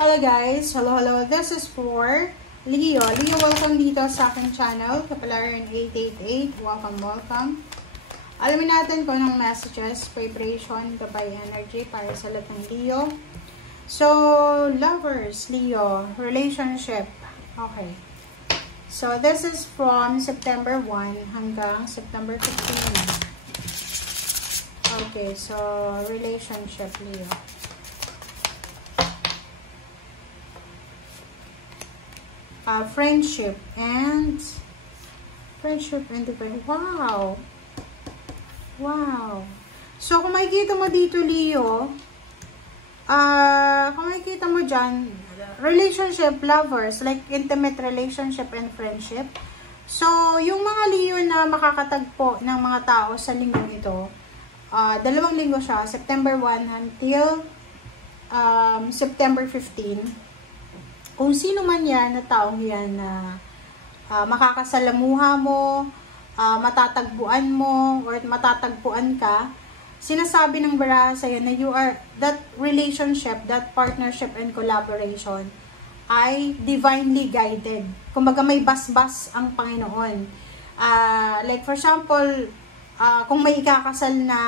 Hello guys, hello. This is for Leo. Leo, welcome dito sa aking channel, Kapalaran 888. Welcome. Alamin natin kung anong messages, vibration, gabay energy para sa lahat ng Leo. So, lovers, Leo, relationship. Okay. So, this is from September 1 hanggang September 15. Okay, so, relationship, Leo. Friendship and divine. Wow. So, kung makikita mo dito, Leo, kung makikita mo dyan, relationship, lovers, like intimate relationship and friendship. So, yung mga Leo na makakatagpo ng mga tao sa linggong ito, 2 linggo siya, September 1 until September 15. Kung sino man yan na taong yan na makakasalamuha mo, matatagpuan mo, or matatagpuan ka, sinasabi ng baraha sa'yo na you are, that relationship, that partnership and collaboration ay divinely guided. Kumbaga may basbas ang Panginoon. Like for example, kung may ikakasal na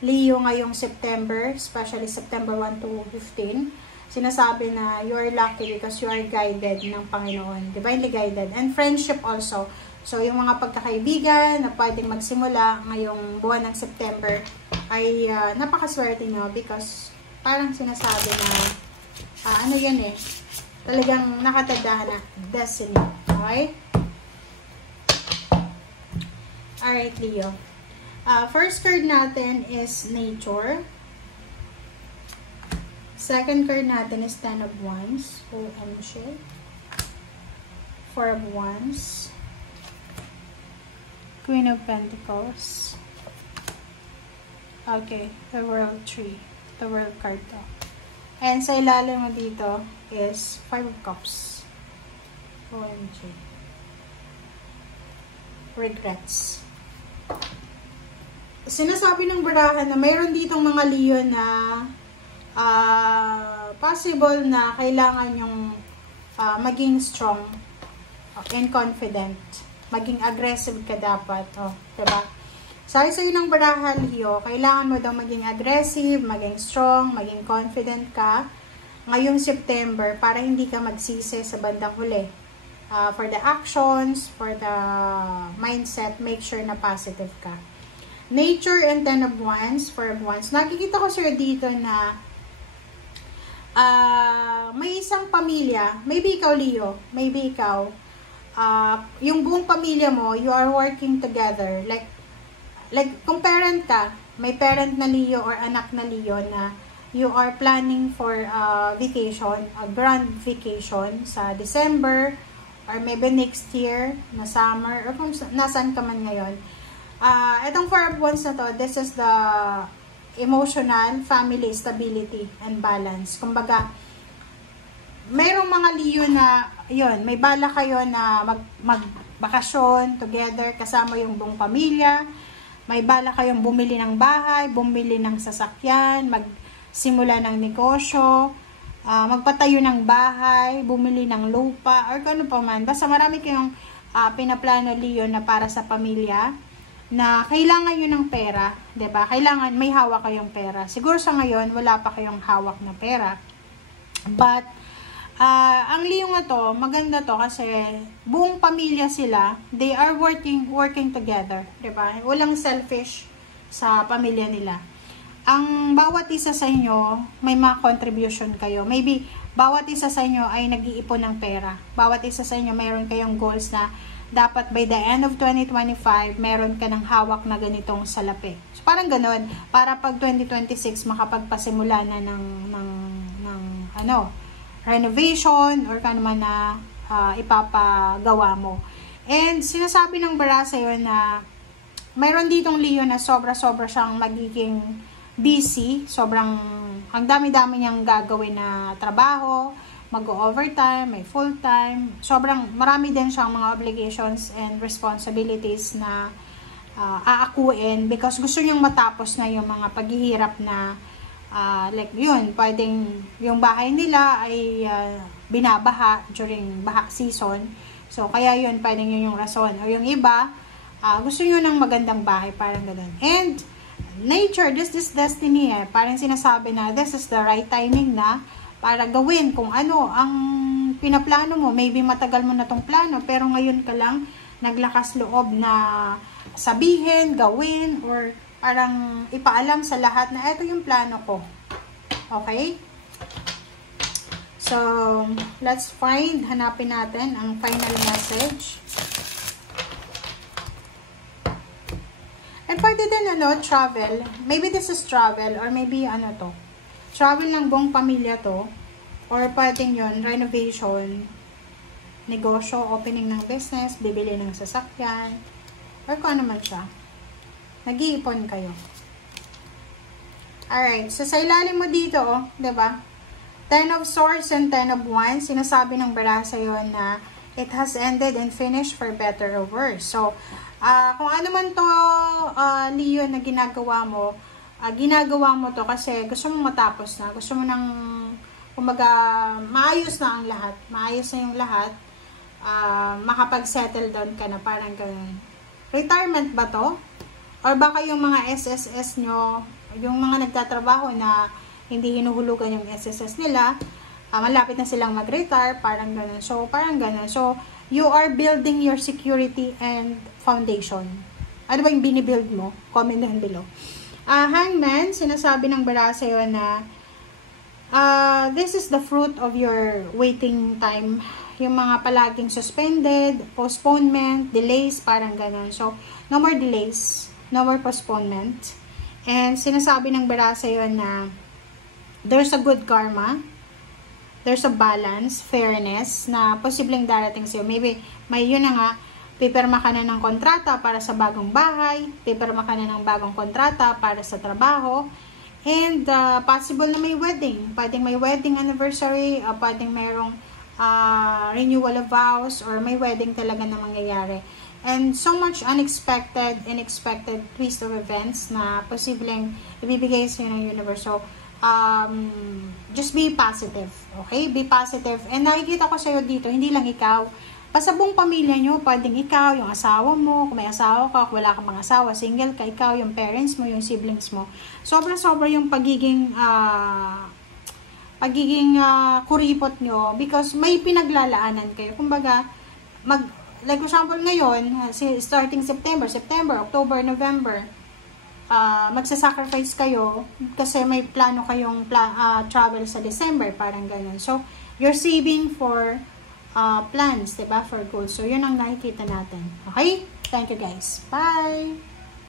Leo ngayong September, especially September 1 to 15, sinasabi na you are lucky because you are guided ng Panginoon, divinely guided. And friendship also. So, yung mga pagkakaibigan na pwedeng magsimula ngayong buwan ng September ay napakaswerte nyo because parang sinasabi na ano yan eh, talagang nakatanda na destiny. Okay? Alright, Leo. First card natin is nature. Second card natin is 10 of Wands. OMG. 4 of Wands. Queen of Pentacles. Okay. The World Tree. The World card to. And sa ilalim mo dito is 5 of Cups. OMG. Regrets. Sinasabi ng barahan na mayroon ditong mga Leo na possible na kailangan yung maging strong and confident. Maging aggressive ka dapat. Diba? Sabi sa'yo ng barahan, Leo, kailangan mo daw maging aggressive, maging strong, maging confident ka ngayong September para hindi ka magsisi sa bandang huli. For the actions, for the mindset, make sure na positive ka. Nature and 10 of Wands, 4 of Wands. Nakikita ko sir dito na may isang pamilya, maybe ikaw Leo, maybe ikaw, yung buong pamilya mo, you are working together, like kung parent ka, may parent na Leo or anak na Leo na you are planning for vacation, a grand vacation sa December, or maybe next year, na summer, or kung nasaan ka man ngayon. Itong 4 of Wands na to, this is the emotional, family stability, and balance. Kumbaga, mayroong mga Leo na, yun, may bala kayo na magbakasyon together, kasama yung buong pamilya. May bala kayong bumili ng bahay, bumili ng sasakyan, magsimula ng negosyo, magpatayo ng bahay, bumili ng lupa, or kung ano pa man. Basta marami kayong pinaplano, Leo, na para sa pamilya, na kailangan nyo ng pera, diba? Kailangan, may hawak kayong pera. Siguro sa ngayon, wala pa kayong hawak na pera. But, ang Leo nga to, maganda to kasi buong pamilya sila, they are working together, diba? Walang selfish sa pamilya nila. Ang bawat isa sa inyo, may mga contribution kayo. Maybe, bawat isa sa inyo ay nag-iipon ng pera. Bawat isa sa inyo, mayroon kayong goals na dapat by the end of 2025, meron ka ng hawak na ganitong salapi. So, parang ganun. Para pag 2026, makapagpasimula na ng renovation or kano man na ipapagawa mo. And sinasabi ng bara sa'yo na mayroon ditong Leo na sobra-sobra siyang magiging busy. Ang dami-dami niyang gagawin na trabaho, mag-overtime, may full-time. Sobrang marami din siyang mga obligations and responsibilities na aakuin because gusto niyang matapos na yung mga paghihirap na Like yun, pwedeng yung bahay nila ay binabaha during baha season. So, kaya yun, pwedeng yun yung rason. O yung iba, gusto nyo ng magandang bahay, parang ganun. And, nature, this is destiny eh. Parang sinasabi na, this is the right timing na para gawin kung ano ang pinaplano mo. Maybe matagal mo na tong plano, pero ngayon ka lang naglakas loob na sabihin, gawin, or parang ipaalam sa lahat na ito yung plano ko. Okay? So, let's hanapin natin ang final message. And pwede din travel. Maybe this is travel, or maybe to. Travel ng buong pamilya to. Or pwedeng yun, renovation, negosyo, opening ng business, bibili ng sasakyan, or kung ano man siya. Nag-iipon kayo. Alright, so sa ilalim mo dito, diba? 10 of Swords and 10 of Wands, sinasabi ng baraha yun na it has ended and finished for better or worse. So, kung ano man to, Leo, na ginagawa mo to kasi gusto mong matapos na. Gusto mo nang, kumbaga, maayos na ang lahat. Maayos na yung lahat. Makapag-settle down ka na, parang ganun. Retirement ba to? Or baka yung mga SSS nyo, yung mga nagtatrabaho na hindi hinuhulugan yung SSS nila, malapit na silang mag-retire, parang ganun. So, parang ganun. So, you are building your security and foundation. Ano ba yung binibuild mo? Comment down below. Hangman, sinasabi ng baraha sa'yo na this is the fruit of your waiting time. Yung mga palaging suspended, postponement, delays, parang ganun. So, no more delays. No more postponement. And sinasabi ng baraha sa'yo na there's a good karma. There's a balance, fairness, na posibleng darating sa'yo. Maybe, may yun na nga, pipirma ka na ng kontrata para sa bagong bahay, pipirma ka na ng bagong kontrata para sa trabaho, and possible na may wedding. Pwedeng may wedding anniversary, pwedeng mayroong renewal of vows, or may wedding talaga na mangyayari. And so much unexpected twist of events na posibleng ibibigay sa'yo ng universe. So, just be positive. Okay? Be positive. And nakikita ko sa'yo dito, hindi lang ikaw. Basta buong pamilya nyo, pwedeng ikaw, yung asawa mo, kung may asawa ka, kung wala kang mga asawa, single ka, ikaw, yung parents mo, yung siblings mo. Sobra-sobra yung pagiging kuripot nyo because may pinaglalaanan kayo. Kumbaga, like example ngayon, starting September, October, November, magsasacrifice kayo kasi may plano kayong travel sa December, parang ganun. So, you're saving for plans, diba? For goals. So, yun ang nakikita natin. Okay? Thank you guys. Bye!